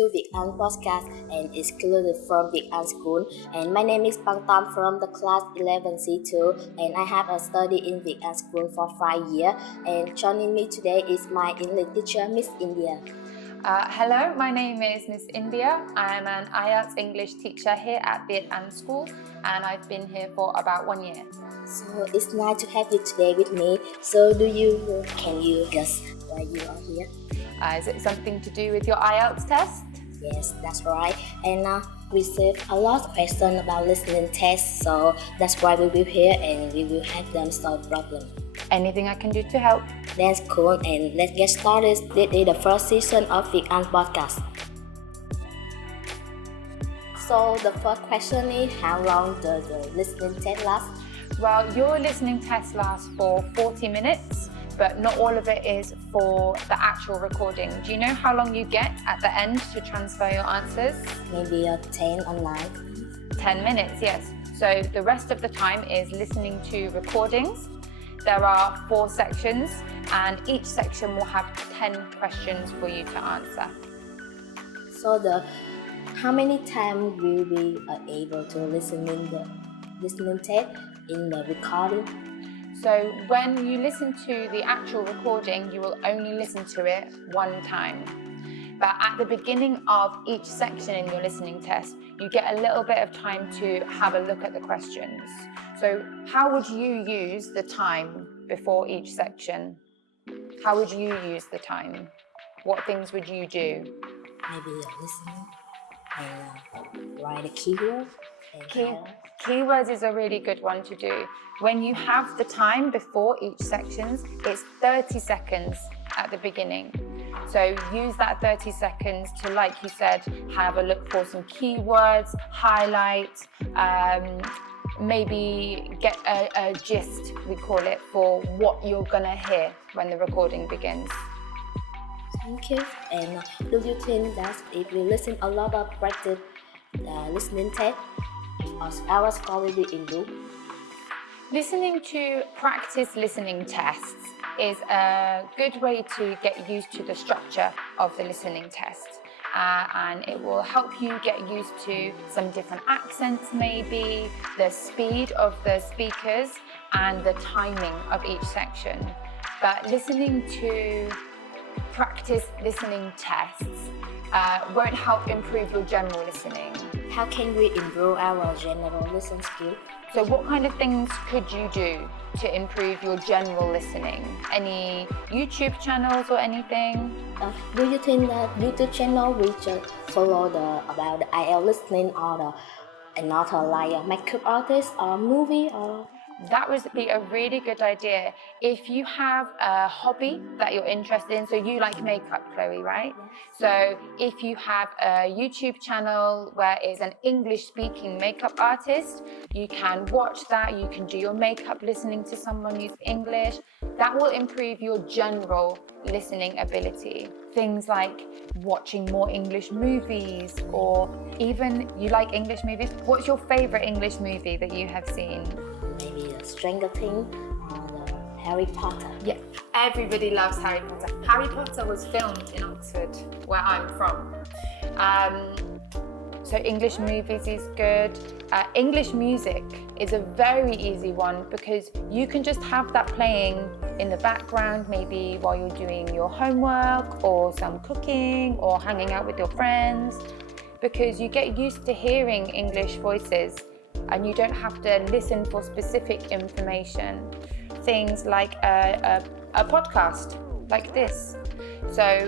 to Việt An podcast and excluded from Việt An school. And my name is Bang Tam from the class 11C2 and I have a study in Việt An school for 5 years. And joining me today is my English teacher, Miss India. Hello, my name is Miss India. I'm an IELTS English teacher here at Việt An School and I've been here for about 1 year. So it's nice to have you today with me. So can you guess why you are here? Is it something to do with your IELTS test? Yes, that's right. And we received a lot of questions about listening tests, so that's why we will here and we will help them solve problem. Anything I can do to help? That's cool, and let's get started. This is the first season of Việt An podcast. So the first question is, how long does the listening test last? Well, your listening test lasts for 40 minutes, but not all of it is for the actual recording. Do you know how long you get at the end to transfer your answers? Maybe 10 or 9. 10 minutes, yes. So the rest of the time is listening to recordings. There are 4 sections and each section will have 10 questions for you to answer. So how many times will we be able to listen in the listening test in the recording? So when you listen to the actual recording, you will only listen to it 1 time. But at the beginning of each section in your listening test, you get a little bit of time to have a look at the questions. So how would you use the time before each section? How would you use the time? What things would you do? Maybe listening and write a keyword. Keywords is a really good one to do. When you have the time before each section, it's 30 seconds at the beginning. So use that 30 seconds to, like you said, have a look for some keywords, highlight, maybe get a gist, we call it, for what you're gonna hear when the recording begins. Thank you. And do you think that if we listen a lot of practice listening test, our score will be improved? Listening to practice listening tests is a good way to get used to the structure of the listening test. And it will help you get used to some different accents maybe, the speed of the speakers and the timing of each section. But listening to practice listening tests won't help improve your general listening. How can we improve our general listening skill? So what kind of things could you do to improve your general listening? Any YouTube channels or anything? Do you think that YouTube channel will just follow about the IELTS listening or another like a makeup artist or movie or? That would be a really good idea. If you have a hobby that you're interested in, so you like makeup, Chloe, right? So if you have a YouTube channel where it's an English-speaking makeup artist, you can watch that, you can do your makeup listening to someone who's English. That will improve your general listening ability. Things like watching more English movies, or even you like English movies. What's your favorite English movie that you have seen? Maybe Stranger Things or Harry Potter. Yeah, everybody loves Harry Potter. Harry Potter was filmed in Oxford, where I'm from. So English movies is good. English music is a very easy one because you can just have that playing in the background, maybe while you're doing your homework or some cooking or hanging out with your friends, because you get used to hearing English voices and you don't have to listen for specific information. Things like a podcast like this. So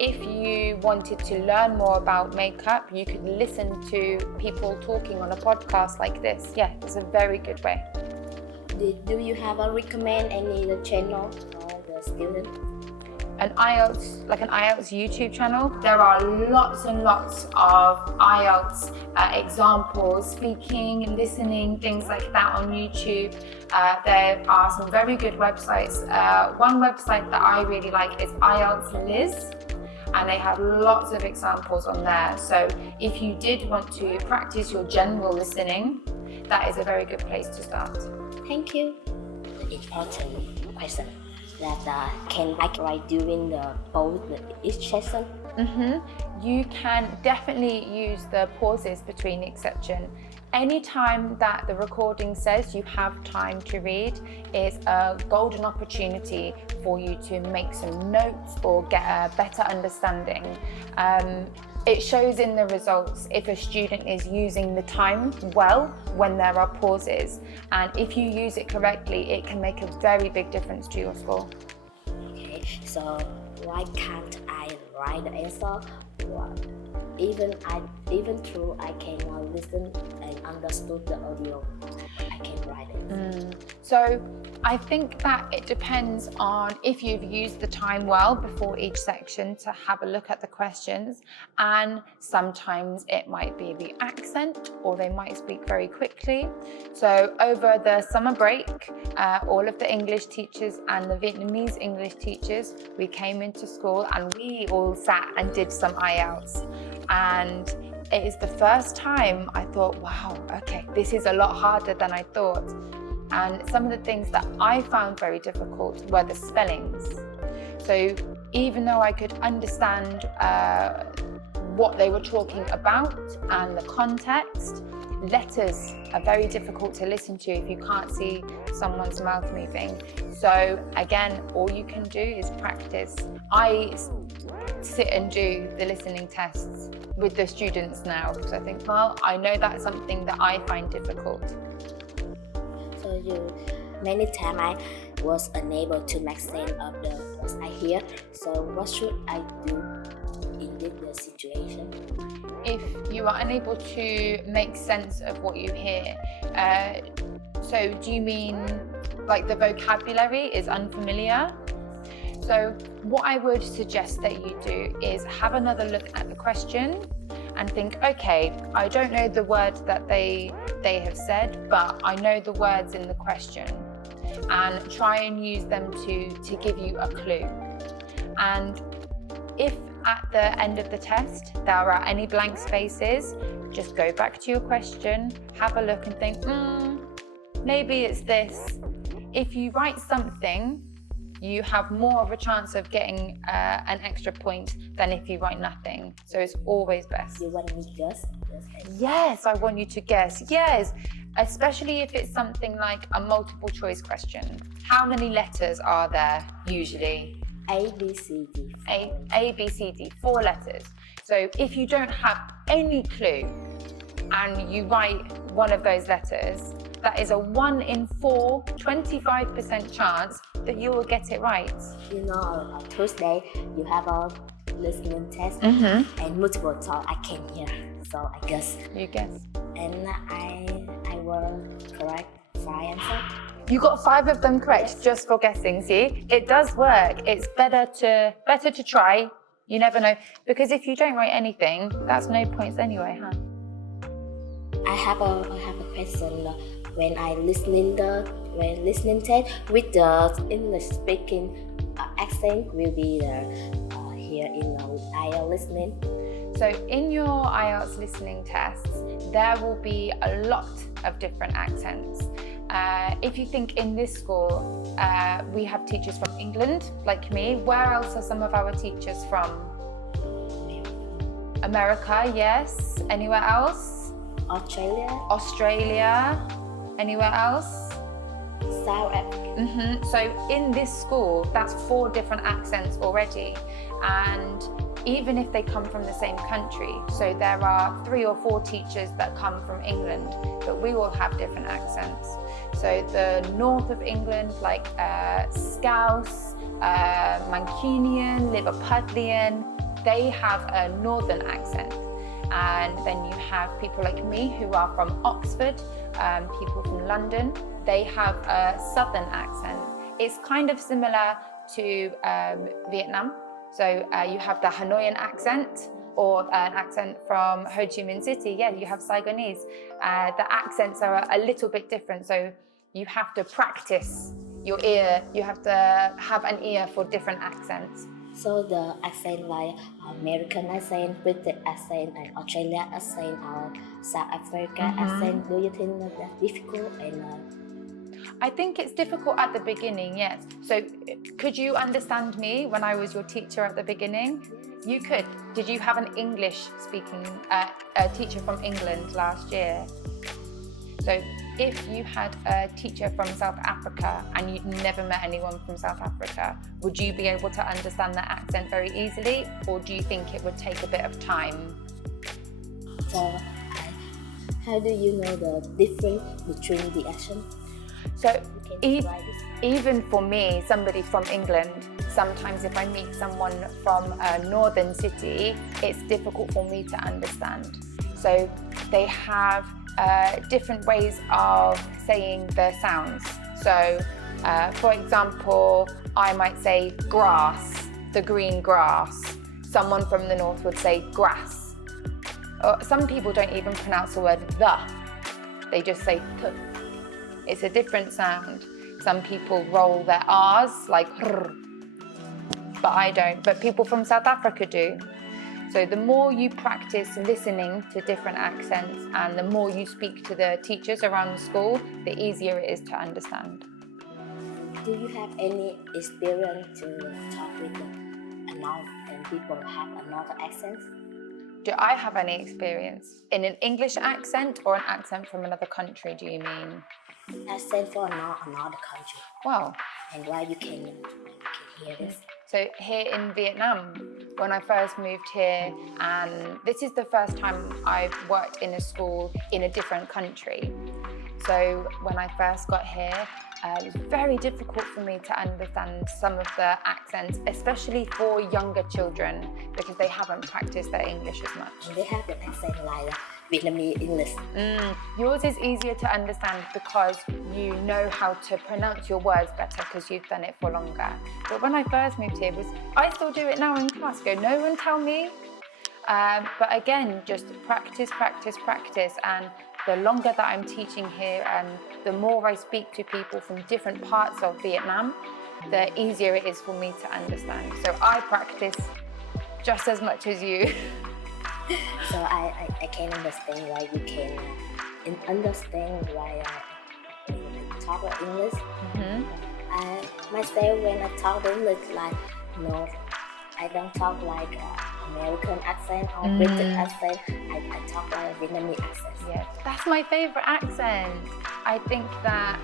if you wanted to learn more about makeup, you could listen to people talking on a podcast like this. Yeah, it's a very good way. Do you have a recommend any channel for the student? An IELTS YouTube channel. There are lots and lots of IELTS examples, speaking and listening, things like that on YouTube. There are some very good websites. One website that I really like is IELTS Liz, and they have lots of examples on there. So if you did want to practice your general listening, that is a very good place to start. Thank you. The important question that can I write during both each session? You can definitely use the pauses between each section. Anytime that the recording says you have time to read is a golden opportunity for you to make some notes or get a better understanding. It shows in the results if a student is using the time well when there are pauses. And if you use it correctly, it can make a very big difference to your score. Okay, so why can't I write the answer? Well, even though I can listen and understood the audio, I can write it. So I think that it depends on if you've used the time well before each section to have a look at the questions, and sometimes it might be the accent or they might speak very quickly. So over the summer break, all of the English teachers and the Vietnamese English teachers, we came into school and we all sat and did some IELTS. And it is the first time I thought, wow, okay, this is a lot harder than I thought. And some of the things that I found very difficult were the spellings. So even though I could understand what they were talking about and the context, letters are very difficult to listen to if you can't see someone's mouth moving. So again, all you can do is practice. I sit and do the listening tests with the students now because I think, well, I know that's something that I find difficult. So many times I was unable to make sense of the words I hear. So what should I do in this situation? If you are unable to make sense of what you hear, so do you mean like the vocabulary is unfamiliar? So what I would suggest that you do is have another look at the question and think, okay, I don't know the words that they have said, but I know the words in the question, and try and use them to give you a clue. And if at the end of the test there are any blank spaces, just go back to your question, have a look and think, maybe it's this. If you write something, you have more of a chance of getting an extra point than if you write nothing. So it's always best. You want me to guess? Yes, I want you to guess. Yes, especially if it's something like a multiple choice question. How many letters are there usually? A, B, C, D. A, B, C, D, 4 letters. So if you don't have any clue and you write one of those letters, that is a 1 in 4, 25% chance that you will get it right. You know, on Tuesday, you have a listening test and multiple talk I can hear. So I guess. You guess. And I will correct 5 answers. You got 5 of them correct just for guessing. See, it does work. It's better to try. You never know, because if you don't write anything, that's no points anyway, huh? I have a question. When listening test with the English speaking accent will be here in IELTS listening. So in your IELTS listening tests, there will be a lot of different accents. If you think in this school, we have teachers from England, like me. Where else are some of our teachers from? America, yes. Anywhere else? Australia. Anywhere else? South Africa. So in this school, that's 4 different accents already. And even if they come from the same country, so there are 3 or 4 teachers that come from England, but we all have different accents. So the north of England, like Scouse, Mancunian, Liverpudlian, they have a northern accent. And then you have people like me who are from Oxford, people from London, they have a southern accent. It's kind of similar to Vietnam. So you have the Hanoian accent, or an accent from Ho Chi Minh City. Yeah, you have Saigonese. The accents are a little bit different, so you have to practice your ear. You have to have an ear for different accents. So the accent like American accent, British accent, and Australian accent, or South Africa accent, do you think that's difficult? And I think it's difficult at the beginning, yes. So could you understand me when I was your teacher at the beginning? You could. Did you have an English speaking a teacher from England last year? So if you had a teacher from South Africa and you'd never met anyone from South Africa, would you be able to understand their accent very easily, or do you think it would take a bit of time? So, how do you know the difference between the accent? So You can try this. even for me, somebody from England, sometimes if I meet someone from a northern city, it's difficult for me to understand. So they have different ways of saying the sounds. So for example, I might say grass, the green grass. Someone from the north would say grass. Some people don't even pronounce the word the. They just say th. It's a different sound. Some people roll their R's like rrr, but I don't. But people from South Africa do. So the more you practice listening to different accents and the more you speak to the teachers around the school, the easier it is to understand. Do you have any experience to talk with another and people have another accent? Do I have any experience in an English accent or an accent from another country, do you mean? Accent for another country. Wow. And why you can hear this? So here in Vietnam, when I first moved here, and this is the first time I've worked in a school in a different country. So when I first got here, it was very difficult for me to understand some of the accents, especially for younger children, because they haven't practiced their English as much. And they have an accent like Vietnamese English. Yours is easier to understand because you know how to pronounce your words better because you've done it for longer. But when I first moved here, I still do it now in class. Go, no one tell me. But again, just practice, practice, practice. And the longer that I'm teaching here and the more I speak to people from different parts of Vietnam, the easier it is for me to understand. So I practice just as much as you. So I can understand why you can understand why I talk English. Myself, when I talk English, like, no, I don't talk like American accent or British accent. I talk like Vietnamese accent. Yes, that's my favorite accent. I think that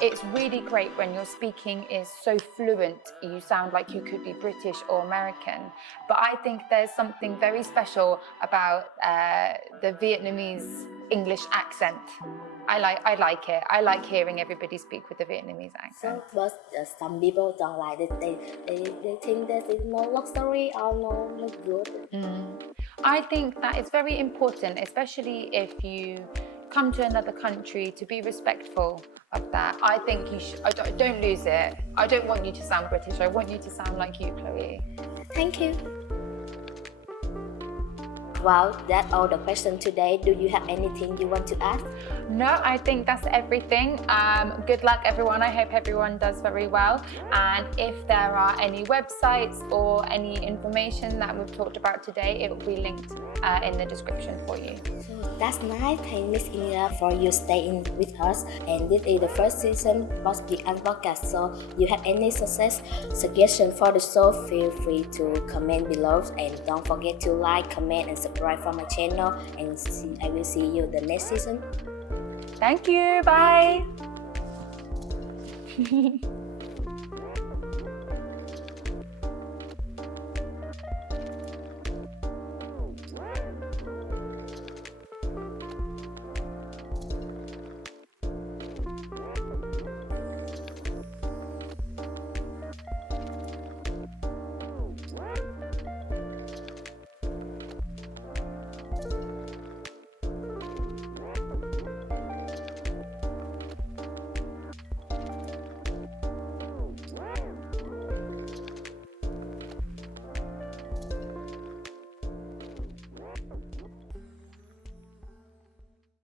it's really great when your speaking is so fluent. You sound like you could be British or American. But I think there's something very special about the Vietnamese English accent. I like it. I like hearing everybody speak with the Vietnamese accent. So, but some people don't like it. They think that it's no luxury or no good. I think that it's very important, especially if you come to another country, to be respectful of that. I think you should. Don't lose it. I don't want you to sound British. I want you to sound like you, Chloe. Thank you. Well, that's all the questions today. Do you have anything you want to ask? No, I think that's everything. Good luck, everyone. I hope everyone does very well. And if there are any websites or any information that we've talked about today, it will be linked in the description for you. So that's nice. Thank Miss Inga for you staying with us. And this is the first season of Việt Anh Podcast. So you have any suggestion for the show, feel free to comment below. And don't forget to like, comment, and subscribe for my channel. And I will see you the next season. Thank you. Bye.